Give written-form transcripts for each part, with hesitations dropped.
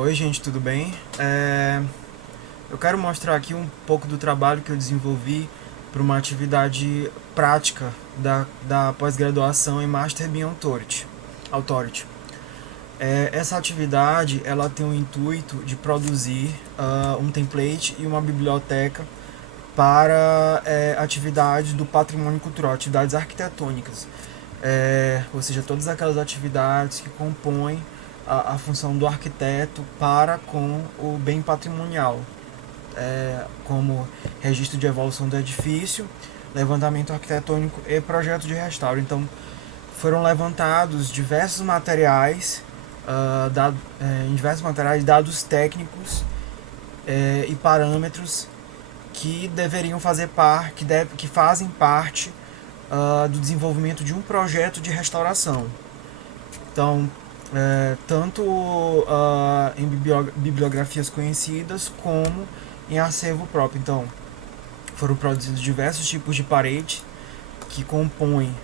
Oi, gente, tudo bem? Eu quero mostrar aqui um pouco do trabalho que eu desenvolvi para uma atividade prática da pós-graduação em Master BIM Authority. Essa atividade ela tem o intuito de produzir um template e uma biblioteca para atividades do patrimônio cultural, atividades arquitetônicas. Ou seja, todas aquelas atividades que compõem a função do arquiteto para com o bem patrimonial, como registro de evolução do edifício, levantamento arquitetônico e projeto de restauro. Então, foram levantados diversos materiais, em diversos materiais, dados técnicos e parâmetros que deveriam fazer parte, que fazem parte do desenvolvimento de um projeto de restauração. Então, tanto em bibliografias conhecidas como em acervo próprio. Então, foram produzidos diversos tipos de parede que compõem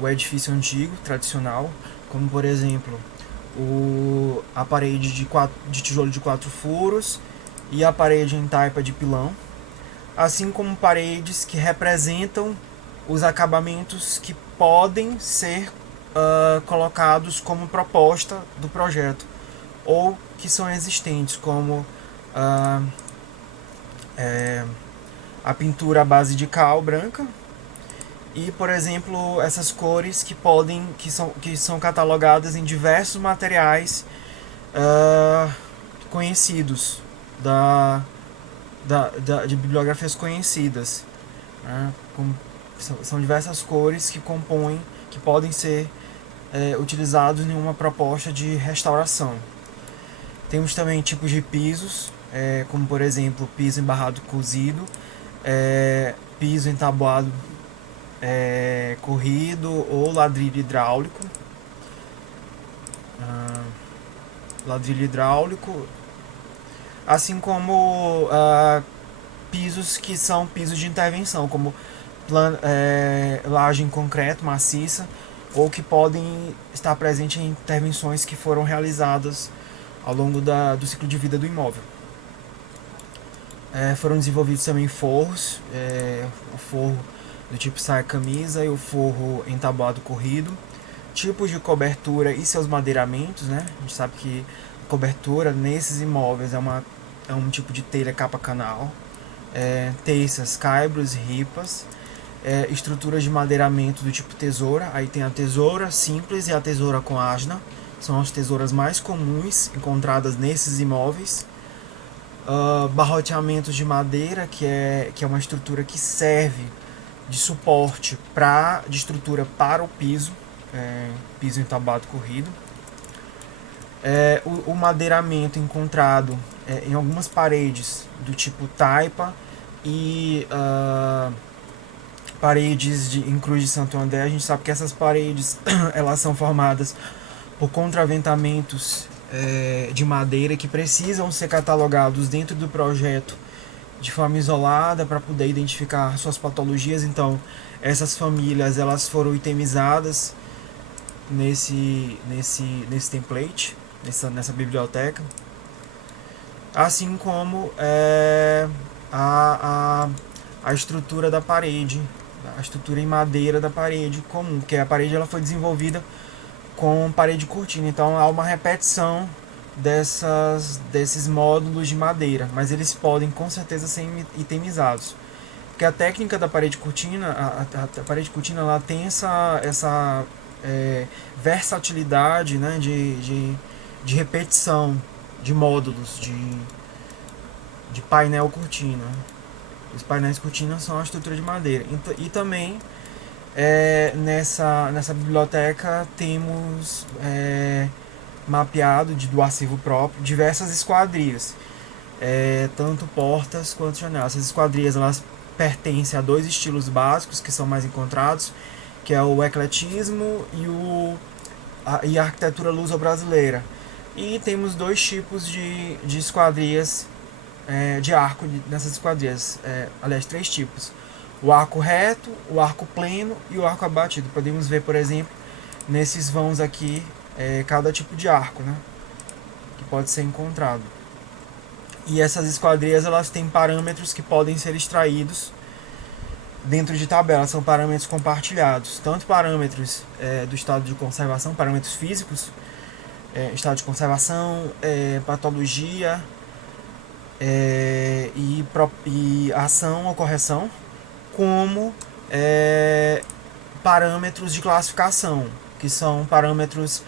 o edifício antigo, tradicional, como por exemplo a parede de tijolo de 4 furos e a parede em taipa de pilão, assim como paredes que representam os acabamentos que podem ser colocados como proposta do projeto ou que são existentes, como uh, a pintura à base de cal branca e, por exemplo, essas cores que são catalogadas em diversos materiais conhecidos de bibliografias conhecidas, né? São diversas cores que compõem, que podem ser utilizados em uma proposta de restauração. Temos também tipos de pisos, como por exemplo piso embarrado cozido, piso entabuado corrido ou ladrilho hidráulico. Ladrilho hidráulico, assim como pisos que são pisos de intervenção, como laje em concreto maciça, ou que podem estar presentes em intervenções que foram realizadas ao longo do ciclo de vida do imóvel. Foram desenvolvidos também forros, o forro do tipo saia-camisa e o forro entabuado corrido, tipos de cobertura e seus madeiramentos, né? A gente sabe que a cobertura nesses imóveis é um tipo de telha capa-canal, terças, caibros, ripas, estruturas de madeiramento do tipo tesoura. Aí tem a tesoura simples e a tesoura com asna, são as tesouras mais comuns encontradas nesses imóveis. Barroteamentos de madeira, que é uma estrutura que serve de suporte de estrutura para o piso, piso entabado corrido. O madeiramento encontrado em algumas paredes do tipo taipa e paredes em Cruz de Santo André. A gente sabe que essas paredes elas são formadas por contraventamentos de madeira que precisam ser catalogados dentro do projeto de forma isolada para poder identificar suas patologias. Então, essas famílias elas foram itemizadas nesse template, nessa biblioteca, assim como a estrutura da parede, a estrutura em madeira da parede comum, que a parede ela foi desenvolvida com parede cortina. Então há uma repetição desses módulos de madeira, mas eles podem com certeza ser itemizados, porque a técnica da parede cortina, a parede cortina ela tem essa versatilidade, né, de repetição de módulos de painel cortina. Os painéis cortina são a estrutura de madeira. E também nessa biblioteca temos mapeado do acervo próprio diversas esquadrias, tanto portas quanto janelas. Essas esquadrias elas pertencem a dois estilos básicos que são mais encontrados, que é o ecletismo e a arquitetura luso-brasileira. E temos dois tipos de esquadrias, de arco nessas esquadrias, aliás, três tipos: o arco reto, o arco pleno e o arco abatido. Podemos ver, por exemplo, nesses vãos aqui cada tipo de arco, né, que pode ser encontrado. E essas esquadrias, elas têm parâmetros que podem ser extraídos dentro de tabelas, são parâmetros compartilhados, tanto parâmetros do estado de conservação, parâmetros físicos, estado de conservação, patologia, e ação ou correção, como parâmetros de classificação, que são parâmetros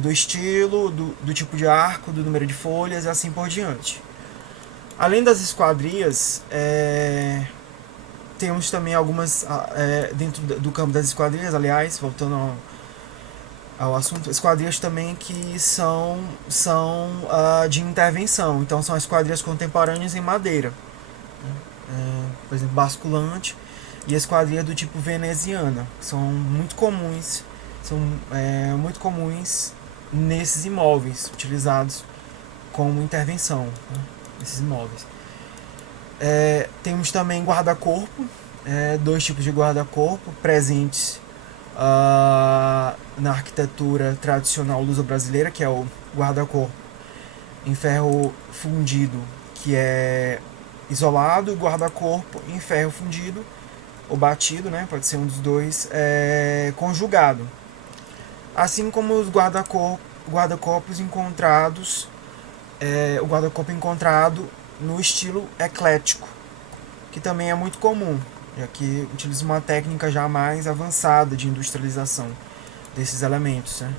do estilo, do tipo de arco, do número de folhas e assim por diante. Além das esquadrias, temos também algumas, dentro do campo das esquadrias, aliás, voltando ao assunto, esquadrias também que são de intervenção. Então são esquadrias contemporâneas em madeira, por exemplo, basculante, e esquadrias do tipo veneziana, que são muito comuns nesses imóveis utilizados como intervenção, né, nesses imóveis. Temos também guarda-corpo, dois tipos de guarda-corpo presentes na arquitetura tradicional luso-brasileira, que é o guarda-corpo em ferro fundido, que é isolado, e o guarda-corpo em ferro fundido ou batido, né, pode ser um dos dois, conjugado. Assim como os guarda-corpos encontrados, o guarda-corpo encontrado no estilo eclético, que também é muito comum, já que utiliza uma técnica já mais avançada de industrialização desses elementos, né?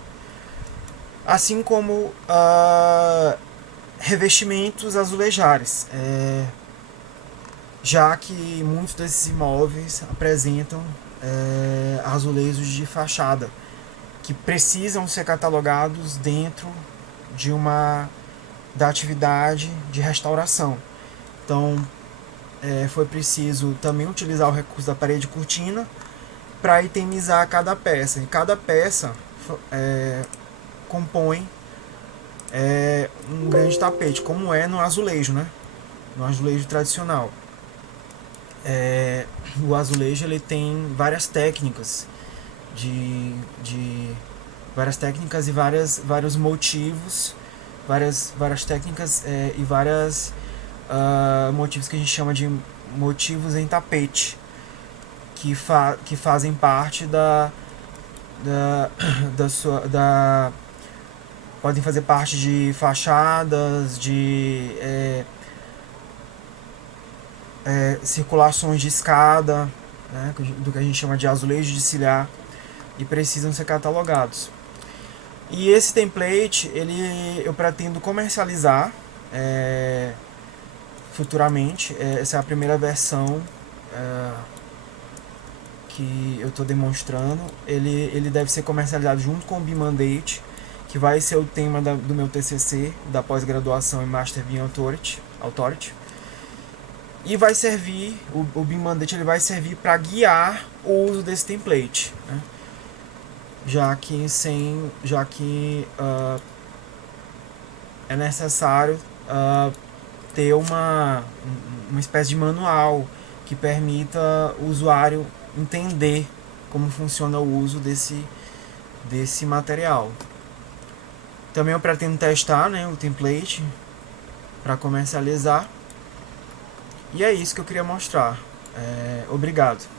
Assim como revestimentos azulejares, já que muitos desses imóveis apresentam azulejos de fachada que precisam ser catalogados dentro da atividade de restauração. Então, foi preciso também utilizar o recurso da parede de cortina para itemizar cada peça. E cada peça compõe um grande tapete, como é no azulejo, né? No azulejo tradicional. O azulejo, ele tem várias técnicas várias técnicas e vários motivos, várias técnicas e várias motivos que a gente chama de motivos em tapete, que fazem parte podem fazer parte de fachadas, de circulações de escada, né, do que a gente chama de azulejo de cilhar, e precisam ser catalogados. E esse template, eu pretendo comercializar futuramente. Essa é a primeira versão que eu estou demonstrando. Ele deve ser comercializado junto com o BIM Mandate, que vai ser o tema do meu TCC, da pós-graduação em Master BIM Authority. E vai servir, o BIM Mandate, ele vai servir para guiar o uso desse template, né? Já que é necessário ter uma espécie de manual que permita o usuário entender como funciona o uso desse material. Também eu pretendo testar, né, o template para comercializar. E é isso que eu queria mostrar. Obrigado.